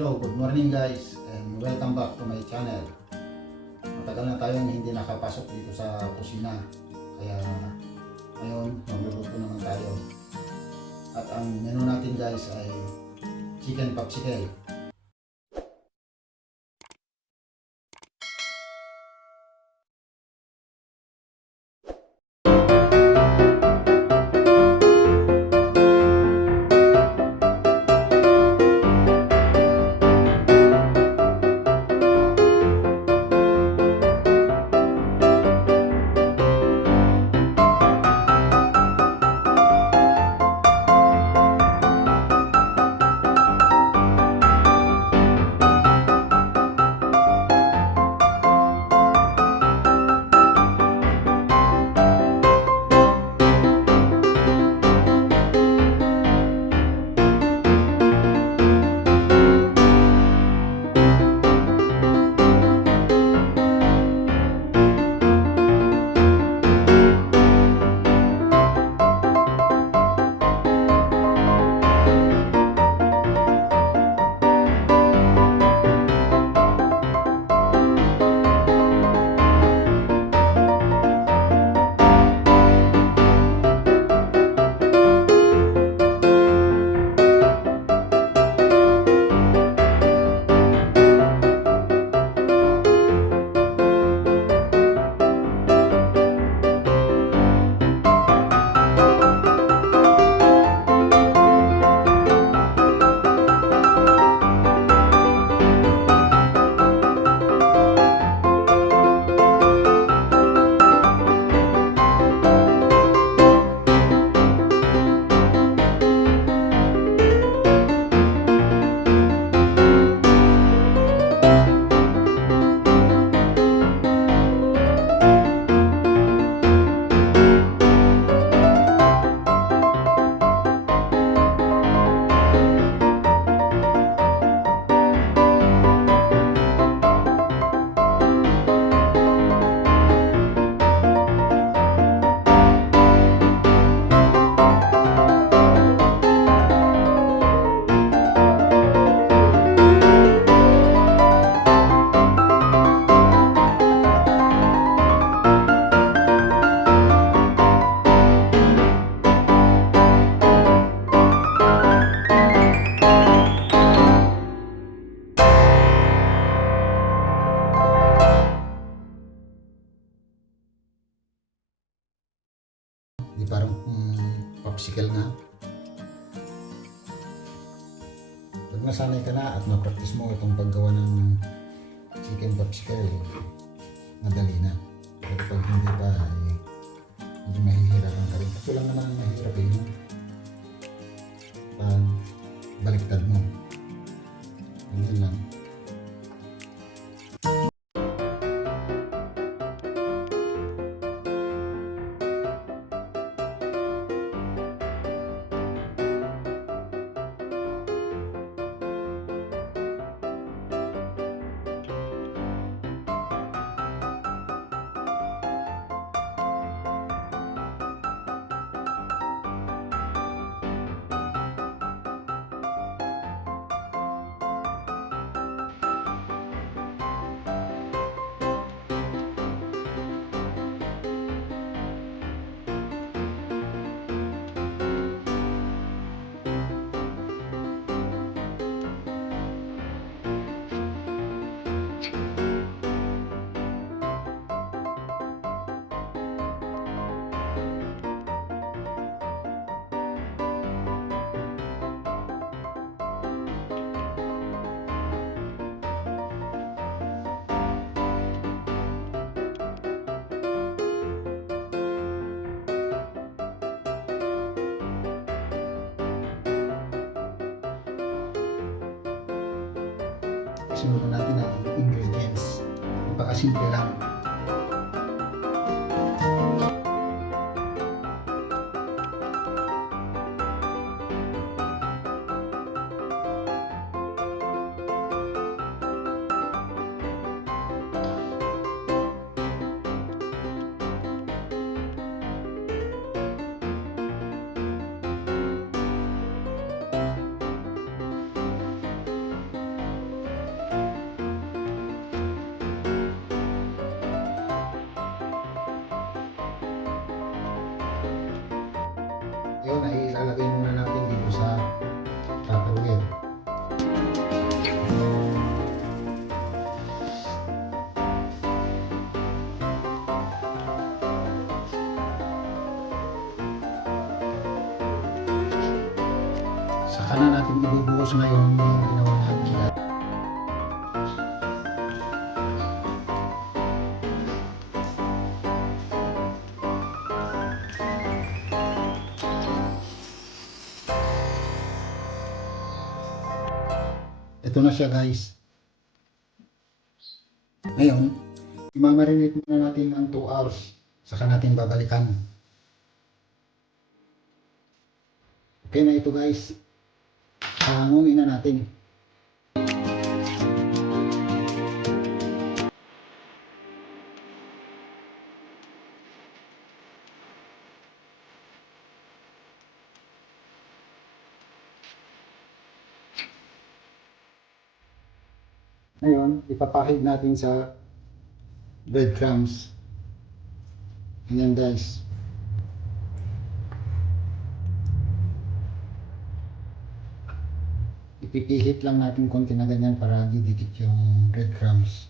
Hello, good morning guys and welcome back to my channel. Matagal na tayong hindi nakapasok dito sa kusina, kaya ngayon magluluto naman tayo. At ang menu natin guys ay chicken popsicle. Di parang popsicle nga. Pag nasanay ka na at na-practice mo itong paggawa ng chicken popsicle, madali na. Pero pag hindi pa, medyo mahihirapan ka rin. Ito lang naman ang mahirap yun. Pag baliktad mo. Ganyan lang. Sunod natin ang ingredients. Napakasimple lang. Saka na natin ibubuhos ngayon yung ginawa natin. Ito na siya guys. Ngayon, imamarinate muna natin ng 2 hours. Saka natin babalikan. Okay na ito guys. Hangungin na natin. Ngayon, ipapahid natin sa breadcrumbs. Ganyan guys. Ipipihit lang natin konti na ganyan para didikit yung breadcrumbs.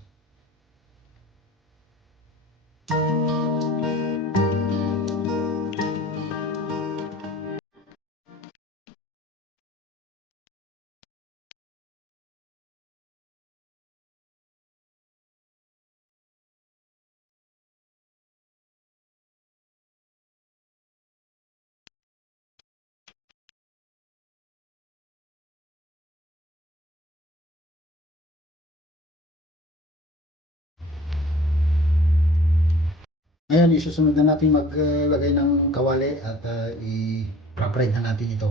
Ngayon, isusunod na natin maglagay ng kawali at i-prep na natin ito.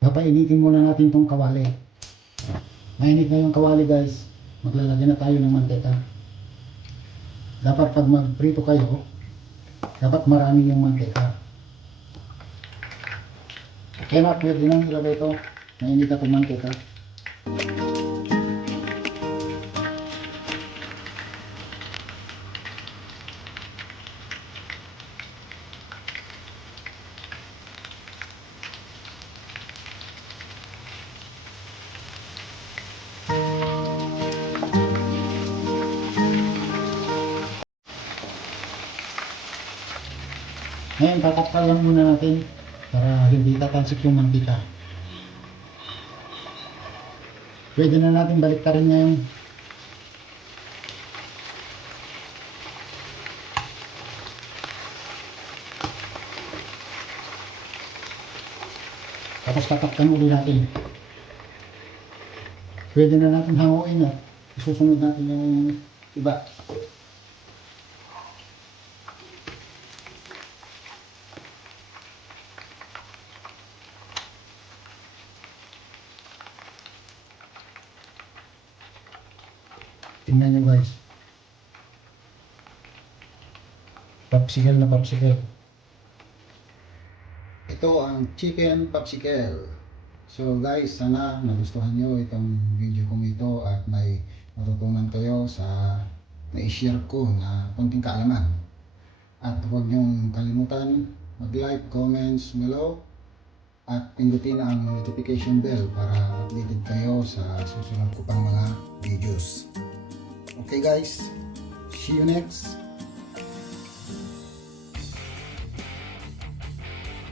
Papainitin muna natin itong kawali. Mainit na yung kawali guys. Maglalagay na tayo ng mantika. Dapat pag magprito kayo, dapat marami yung mantika. Okay na, pwede nang ilagay ito. Mainit na itong mantika. Ngayon, tatakpan lang muna natin para hindi tatansik yung mantika. Pwede na natin baliktarin ngayon. Tapos tatakpan ulit natin. Pwede na natin hanguin at isusunod natin yung iba. Tingnan nyo guys. Popsicle na popsicle. Ito ang chicken popsicle. So guys, sana nagustuhan nyo itong video kong ito at may matutunan kayo sa na-share ko na konting kaalaman. At huwag nyong kalimutan mag-like, comments below at pindutin ang notification bell para updated kayo sa susunod ko pang mga videos. Okay guys, see you next.